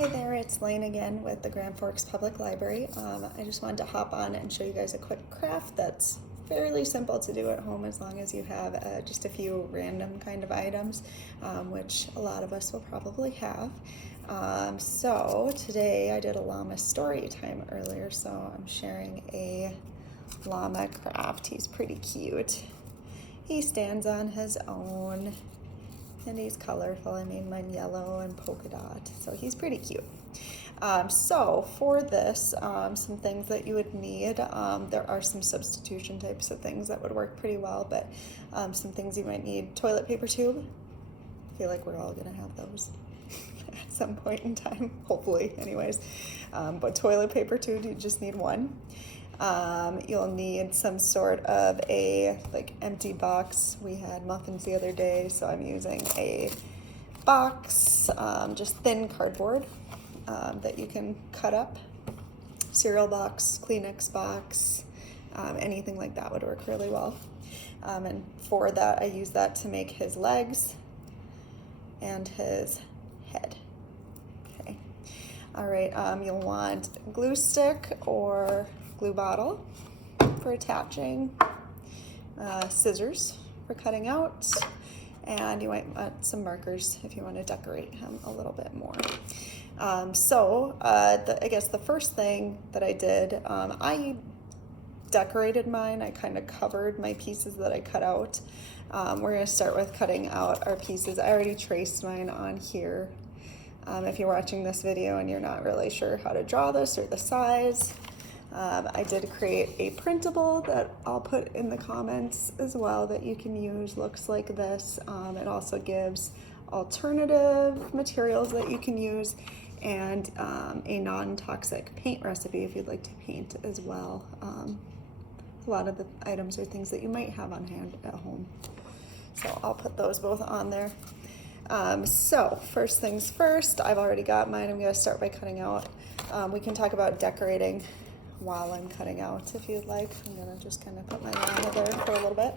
Hey there, it's Lane again with the Grand Forks Public Library. I just wanted to hop on and show you guys a quick craft that's fairly simple to do at home as long as you have just a few random kind of items, which a lot of us will probably have. So today I did a llama story time earlier, so I'm sharing a llama craft. He's pretty cute. He stands on his own. And he's colorful. I made mine yellow and polka dot, so he's pretty cute. So for this, some things that you would need, there are some substitution types of things that would work pretty well, but some things you might need: toilet paper tube. I feel like we're all gonna have those at some point in time, hopefully anyways. But toilet paper tube, you just need one. You'll need some sort of a empty box. We had muffins the other day, so I'm using a box, just thin cardboard that you can cut up. Cereal box, Kleenex box, anything like that would work really well. And for that, I use that to make his legs and his head. Okay. All right, you'll want glue stick or glue bottle for attaching, scissors for cutting out, and you might want some markers if you want to decorate him a little bit more. I guess the first thing that I did, I decorated mine. I kind of covered my pieces that I cut out. We're going to start with cutting out our pieces. I already traced mine on here. If you're watching this video and you're not really sure how to draw this or the size, I did create a printable that I'll put in the comments as well that you can use. Looks like this. It also gives alternative materials that you can use and a non-toxic paint recipe if you'd like to paint as well. A lot of the items are things that you might have on hand at home. So I'll put those both on there. So first things first, I've already got mine. I'm going to start by cutting out. We can talk about decorating while I'm cutting out if you'd like. I'm gonna just kind of put my llama there for a little bit.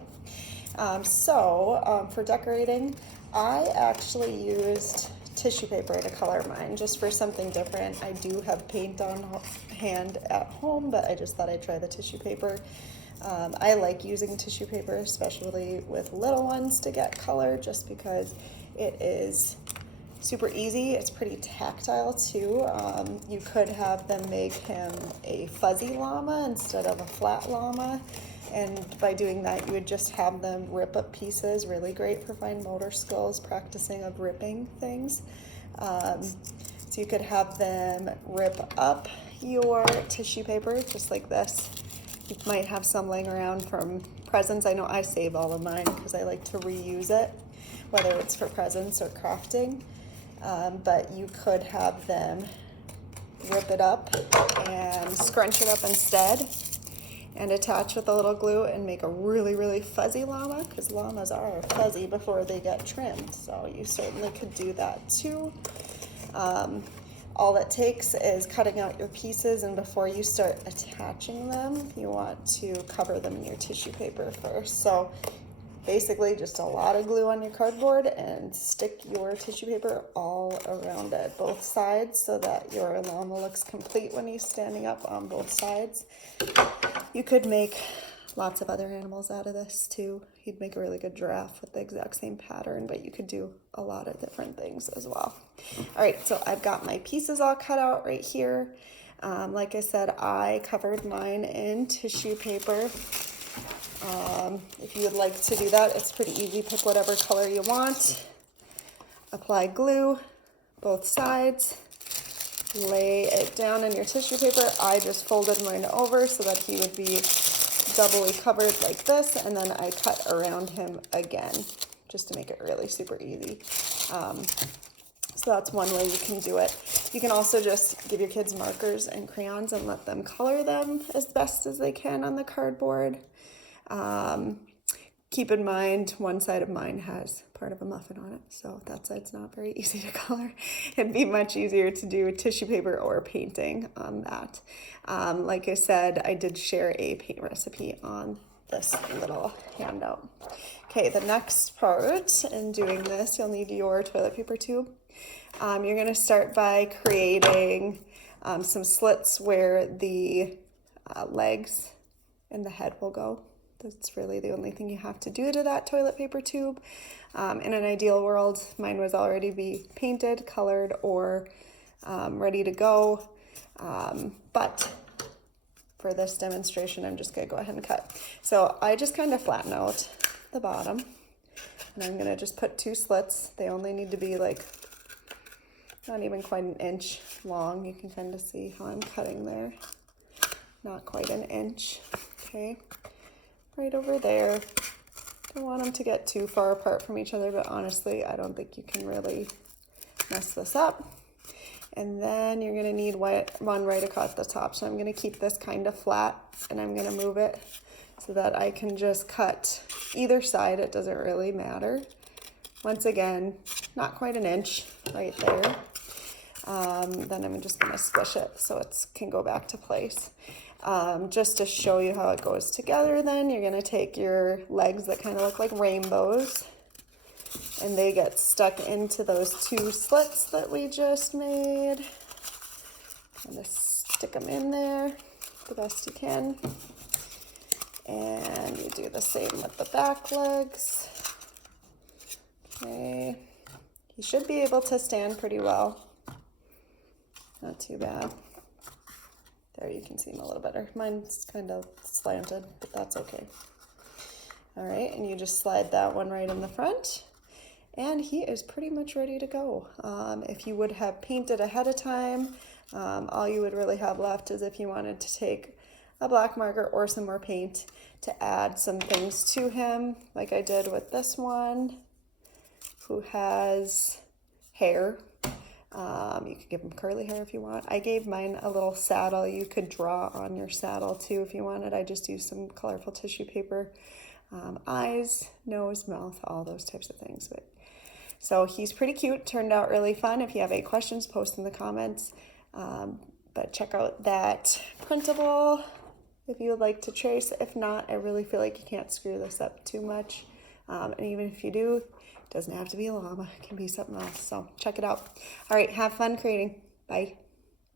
For decorating, I actually used tissue paper to color mine just for something different. I do have paint on hand at home, but I just thought I'd try the tissue paper. I like using tissue paper, especially with little ones, to get color just because it is super easy. It's pretty tactile too. You could have them make him a fuzzy llama instead of a flat llama, and by doing that you would just have them rip up pieces. Really great for fine motor skills, practicing of ripping things. So you could have them rip up your tissue paper just like this. You might have some laying around from presents. I know I save all of mine because I like to reuse it, whether it's for presents or crafting. But you could have them rip it up and scrunch it up instead and attach with a little glue and make a really, really fuzzy llama, because llamas are fuzzy before they get trimmed. So you certainly could do that too. All it takes is cutting out your pieces, and before you start attaching them, you want to cover them in your tissue paper first. So basically just a lot of glue on your cardboard and stick your tissue paper all around it, both sides, so that your llama looks complete when he's standing up on both sides. You could make lots of other animals out of this too. You'd make a really good giraffe with the exact same pattern, but you could do a lot of different things as well. All right, so I've got my pieces all cut out right here. Like I said, I covered mine in tissue paper. If you would like to do that, it's pretty easy. Pick whatever color you want. Apply glue, both sides. Lay it down in your tissue paper. I just folded mine over so that he would be doubly covered like this, and then I cut around him again just to make it really super easy. So that's one way you can do it. You can also just give your kids markers and crayons and let them color them as best as they can on the cardboard. Keep in mind, one side of mine has part of a muffin on it, so that side's not very easy to color. It'd be much easier to do tissue paper or painting on that. Like I said, I did share a paint recipe on this little handout. Okay, the next part in doing this, you'll need your toilet paper tube. You're gonna start by creating some slits where the legs and the head will go. That's really the only thing you have to do to that toilet paper tube. In an ideal world, mine was already be painted, colored, or ready to go. But for this demonstration, I'm just gonna go ahead and cut. So I just kind of flatten out the bottom, and I'm gonna just put 2 slits. They only need to be like not even quite an inch long. You can kind of see how I'm cutting there. Not quite an inch, okay? Right over there. Don't want them to get too far apart from each other, but honestly, I don't think you can really mess this up. And then you're gonna need one right across the top. So I'm gonna keep this kind of flat, and I'm gonna move it so that I can just cut either side. It doesn't really matter. Once again, not quite an inch right there. Then I'm just gonna squish it so it can go back to place. Just to show you how it goes together, then you're gonna take your legs that kind of look like rainbows, and they get stuck into those 2 slits that we just made. Kind of stick them in there the best you can. And you do the same with the back legs. Okay, you should be able to stand pretty well. Not too bad. There, you can see them a little better. Mine's kind of slanted, but that's okay. All right, and you just slide that one right in the front, and he is pretty much ready to go. If you would have painted ahead of time, all you would really have left is if you wanted to take a black marker or some more paint to add some things to him, like I did with this one, who has hair. You could give him curly hair if you want. I gave mine a little saddle. You could draw on your saddle too if you wanted. I just used some colorful tissue paper. Eyes, nose, mouth, all those types of things. So he's pretty cute, turned out really fun. If you have any questions, post in the comments. But check out that printable if you would like to trace. If not, I really feel like you can't screw this up too much. And even if you do, it doesn't have to be a llama. It can be something else. So check it out. All right, have fun creating. Bye.